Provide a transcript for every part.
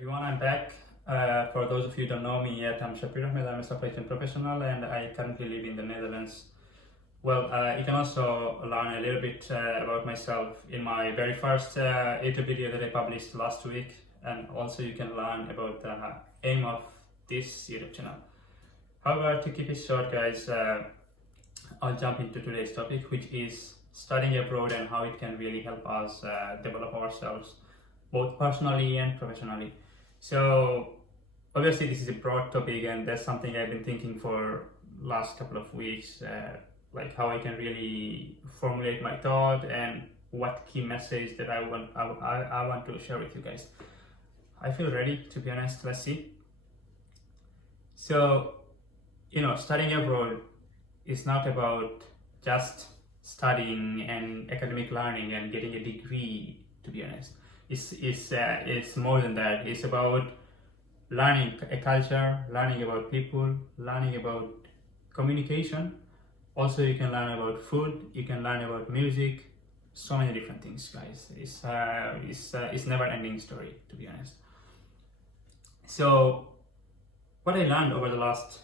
everyone, I'm back. For those of you who don't know me yet, I'm Shapir Ahmed. I'm a supply chain professional and I currently live in the Netherlands. Well, you can also learn a little bit about myself in my very first YouTube video that I published last week, and also you can learn about the aim of this YouTube channel. However, to keep it short, guys, I'll jump into today's topic, which is studying abroad and how it can really help us develop ourselves both personally and professionally. So obviously this is a broad topic, and that's something I've been thinking for last couple of weeks, like how I can really formulate my thought and what key message that I want to share with you guys. I feel ready, to be honest. Let's see. So, studying abroad is not about just studying and academic learning and getting a degree, to be honest. It's more than that. It's about learning a culture, learning about people, learning about communication. Also, you can learn about food, you can learn about music, so many different things, guys. It's never-ending story, to be honest. So, what I learned over the last,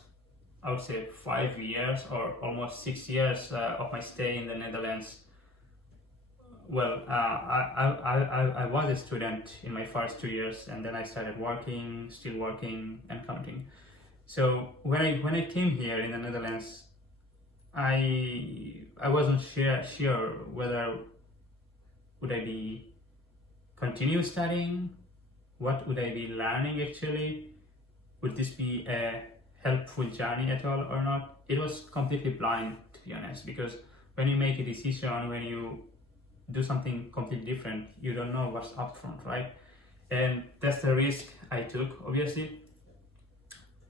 I would say, 5 years or almost 6 years of my stay in the Netherlands. Well, I was a student in my first 2 years, and then I started working, still working and counting. So when I came here in the Netherlands, I wasn't sure whether would I be continue studying, what would I be learning actually, would this be a helpful journey at all or not. It was completely blind, to be honest, because when you make a decision, when you do something completely different, you don't know what's up front, right? And that's the risk I took. Obviously,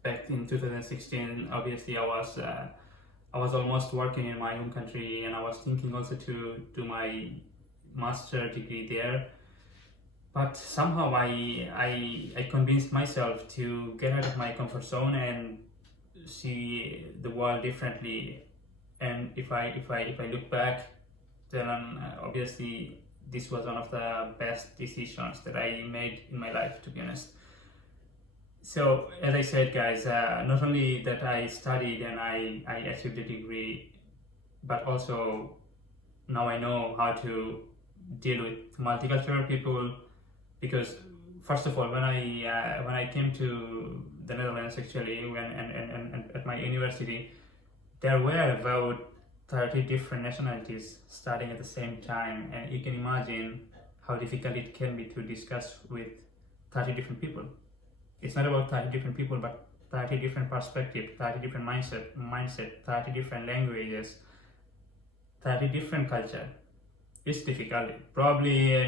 back in 2016, obviously I was almost working in my home country, and I was thinking also to do my master degree there. But somehow I convinced myself to get out of my comfort zone and see the world differently. And if I look back, then obviously this was one of the best decisions that I made in my life, to be honest. So as I said, guys, not only that I studied and I achieved a degree, but also now I know how to deal with multicultural people. Because first of all, when I came to the Netherlands, actually, and at my university, there were about 30 different nationalities studying at the same time, and you can imagine how difficult it can be to discuss with 30 different people. It's not about 30 different people, but 30 different perspectives, 30 different mindset, 30 different languages, 30 different culture. It's difficult. Probably,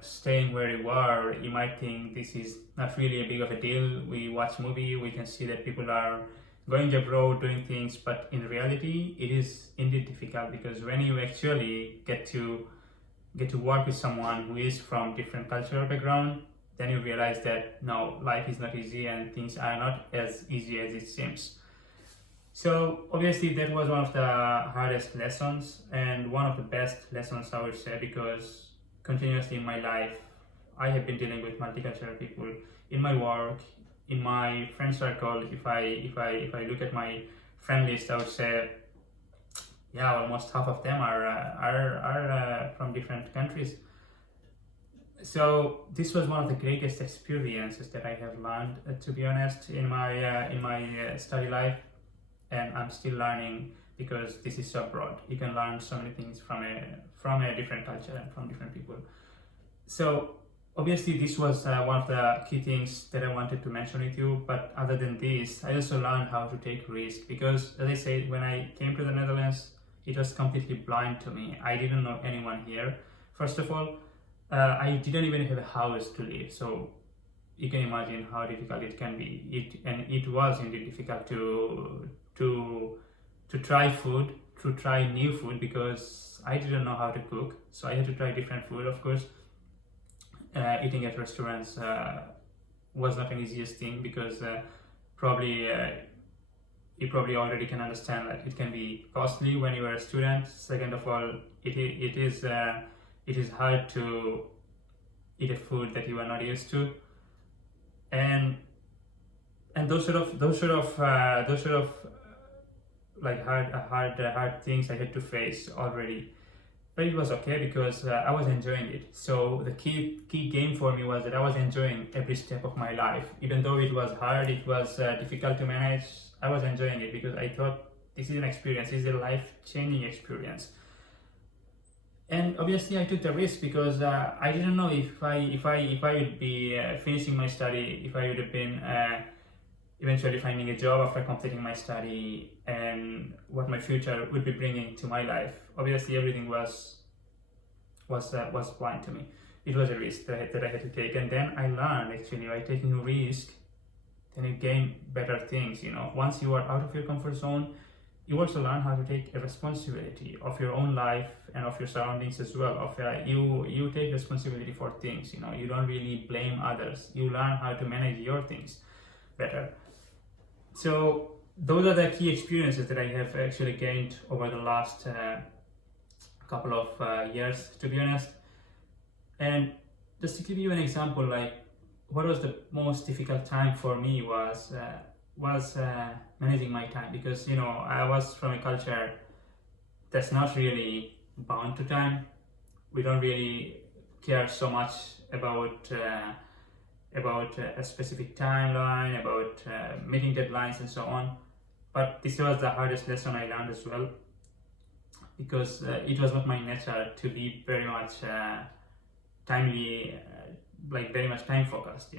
staying where you are, you might think this is not really a big of a deal. We watch movie, we can see that people are going abroad doing things, but in reality it is indeed difficult, because when you actually get to work with someone who is from different cultural background, then you realize that no, life is not easy and things are not as easy as it seems. So obviously that was one of the hardest lessons and one of the best lessons, I would say, because continuously in my life I have been dealing with multicultural people in my work, in my friend circle. If I look at my friend list, I would say, yeah, almost half of them are from different countries. So this was one of the greatest experiences that I have learned, to be honest, in my study life, and I'm still learning, because this is so broad. You can learn so many things from a different culture and from different people. So obviously this was one of the key things that I wanted to mention with you. But other than this, I also learned how to take risks, because as I said, when I came to the Netherlands, it was completely blind to me. I didn't know anyone here. First of all, I didn't even have a house to live. So you can imagine how difficult it can be. It was indeed difficult to try food, to try new food, because I didn't know how to cook. So I had to try different food, of course. Eating at restaurants was not an easiest thing, because you probably already can understand that it can be costly when you are a student. Second of all, it is hard to eat a food that you are not used to, and those sort of like hard things I had to face already. But it was okay because I was enjoying it. So the key game for me was that I was enjoying every step of my life, even though it was hard, it was difficult to manage. I was enjoying it because I thought this is an experience, this is a life-changing experience. And obviously, I took the risk because I didn't know if I would be finishing my study, if I would have been eventually finding a job after completing my study, and what my future would be bringing to my life. Obviously, everything was blind to me. It was a risk that I had to take, and then I learned actually by taking a risk, then you gain better things. Once you are out of your comfort zone, you also learn how to take a responsibility of your own life and of your surroundings as well. You take responsibility for things. You don't really blame others. You learn how to manage your things better. So those are the key experiences that I have actually gained over the last couple of years, to be honest. And just to give you an example, like what was the most difficult time for me was managing my time, because I was from a culture that's not really bound to time. We don't really care so much about a specific timeline, about meeting deadlines and so on. But this was the hardest lesson I learned as well, because it was not my nature to be very much timely, like very much time focused.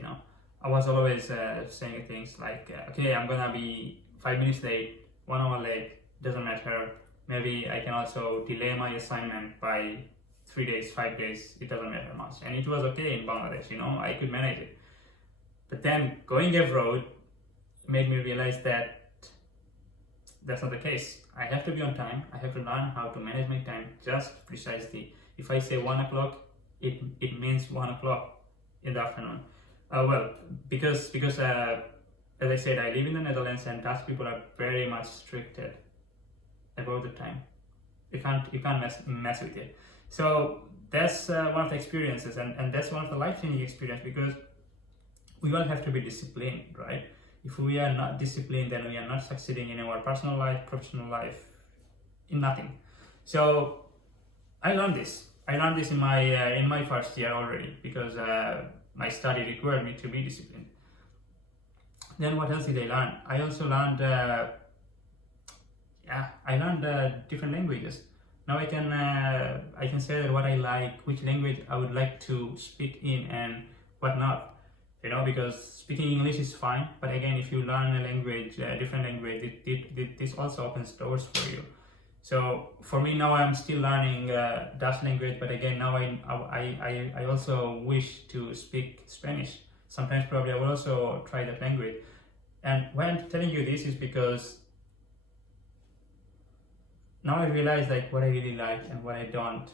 I was always saying things like, okay, I'm gonna be 5 minutes late, 1 hour late, doesn't matter. Maybe I can also delay my assignment by 3 days, 5 days, it doesn't matter much. And it was okay in Bangladesh, I could manage it. But then going abroad made me realize that that's not the case. I have to be on time. I have to learn how to manage my time just precisely. If I say 1 o'clock, it means 1 o'clock in the afternoon. Because as I said, I live in the Netherlands, and Dutch people are very much stricted about the time. You can't mess with it. So that's one of the experiences, and that's one of the life-changing experiences, because we all have to be disciplined, right? If we are not disciplined, then we are not succeeding in our personal life, professional life, in nothing. So I learned this in my first year already, because my study required me to be disciplined. Then what else did I learn? I also learned different languages. Now I can say that what I like, which language I would like to speak in, and what not. Because speaking English is fine, but again, if you learn a language, a different language, this also opens doors for you. So for me now, I'm still learning Dutch language, but again, now I also wish to speak Spanish. Sometimes probably I will also try that language. And why I'm telling you this is because now I realize like what I really like and what I don't.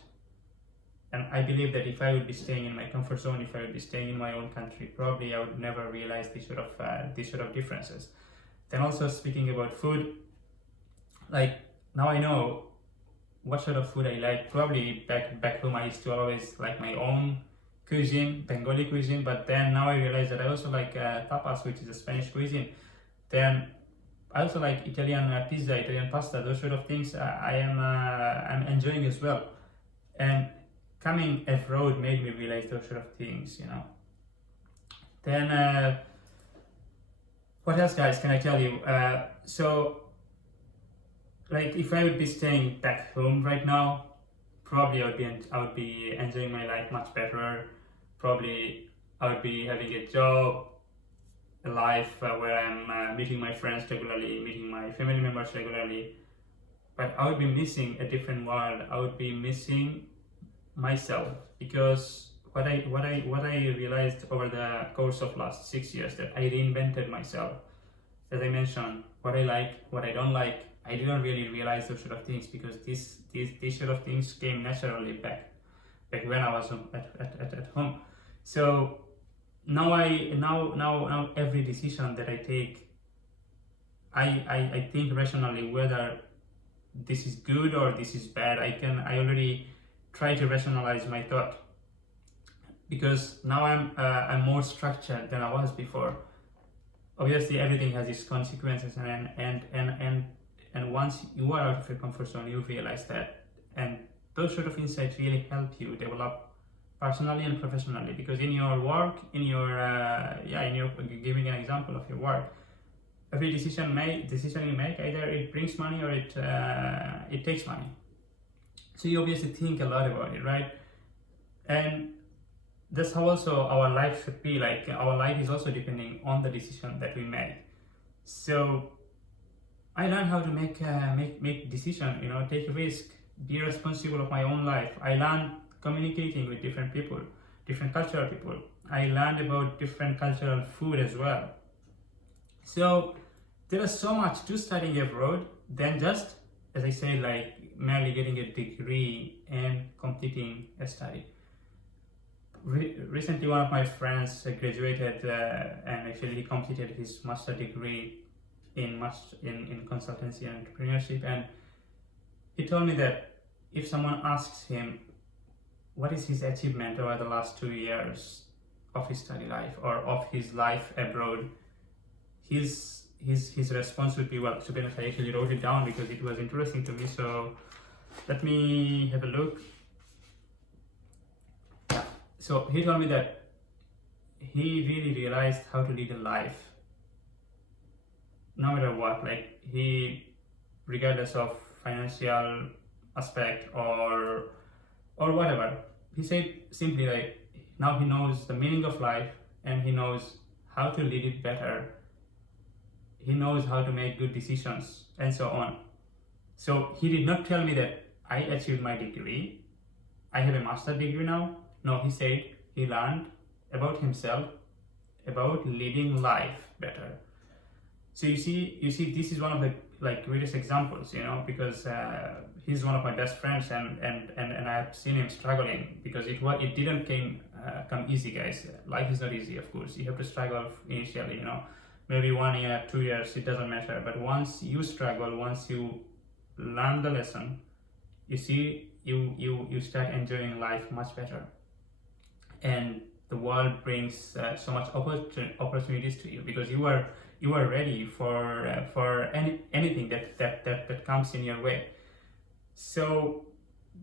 And I believe that if I would be staying in my comfort zone, if I would be staying in my own country, probably I would never realize these sort of differences. Then also speaking about food, like now I know what sort of food I like. Probably back home I used to always like my own cuisine, Bengali cuisine, but then now I realize that I also like tapas, which is a Spanish cuisine. Then I also like Italian pizza, Italian pasta, those sort of things. I'm enjoying as well. And coming abroad made me realize those sort of things, Then, what else, guys, can I tell you? So, like, if I would be staying back home right now, probably I would be enjoying my life much better. Probably I would be having a job, a life where I'm meeting my friends regularly, meeting my family members regularly. But I would be missing a different world. I would be missing myself, because what I realized over the course of last 6 years, that I reinvented myself. As I mentioned, what I like, what I don't like, I didn't really realize those sort of things, because these sort of things came naturally back when I was at home. So now every decision that I take, I think rationally whether this is good or this is bad. I already try to rationalize my thought. because now I'm more structured than I was before. Obviously, everything has its consequences, and once you are out of your comfort zone, you realize that, and those sort of insights really help you develop personally and professionally. Because in your work, in your giving an example of your work, every decision you make, either it brings money or it takes money. So you obviously think a lot about it, right? And that's how also our life should be. Like, our life is also depending on the decision that we make. So I learned how to make decision, take risk, be responsible of my own life. I learned communicating with different people, different cultural people. I learned about different cultural food as well. So there is so much to studying abroad than just, as I say, like merely getting a degree and completing a study. Recently, one of my friends graduated and actually he completed his master degree in consultancy and entrepreneurship, and he told me that if someone asks him what is his achievement over the last 2 years of his study life or of his life abroad, his response would be, well, to be honest, I actually wrote it down because it was interesting to me, so let me have a look. So he told me that he really realized how to lead a life no matter what, like regardless of financial aspect or whatever. He said simply, like, now he knows the meaning of life and he knows how to lead it better. He knows how to make good decisions and so on. So he did not tell me that I achieved my degree, I have a master's degree now. No, he said he learned about himself, about leading life better. So you see, this is one of the greatest examples, because he's one of my best friends, and I have seen him struggling because it didn't come easy, guys. Life is not easy, of course. You have to struggle initially, maybe 1 year, 2 years, it doesn't matter. But once you struggle, once you learn the lesson, you see, you start enjoying life much better. And the world brings so much opportunities to you because you are ready for anything that comes in your way. So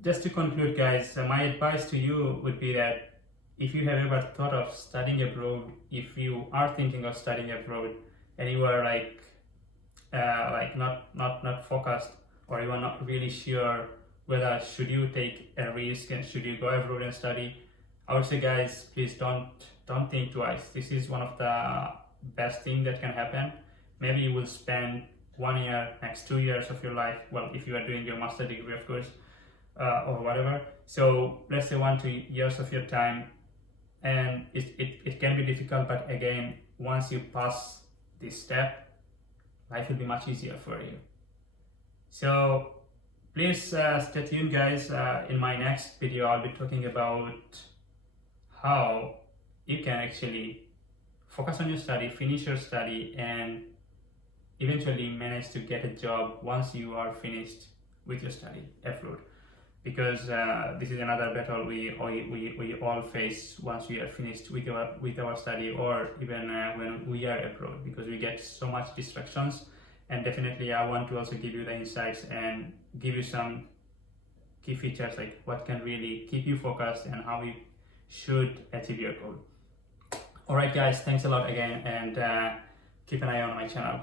just to conclude, guys, my advice to you would be that if you have ever thought of studying abroad, if you are thinking of studying abroad and you are not focused, or you are not really sure whether should you take a risk and should you go abroad and study, I would say, guys, please don't think twice. This is one of the best thing that can happen. Maybe you will spend 1 year, next 2 years of your life, well, if you are doing your master degree, of course, or whatever. So let's say 1-2 years of your time, and it can be difficult, but again, once you pass this step, life will be much easier for you. So please stay tuned, guys. In my next video, I'll be talking about how you can actually focus on your study, finish your study, and eventually manage to get a job once you are finished with your study abroad. Because this is another battle we all face once we are finished with our study, or even when we are abroad, because we get so much distractions. And definitely I want to also give you the insights and give you some key features, like what can really keep you focused and how you should achieve your goal. Alright, guys, thanks a lot again, and keep an eye on my channel.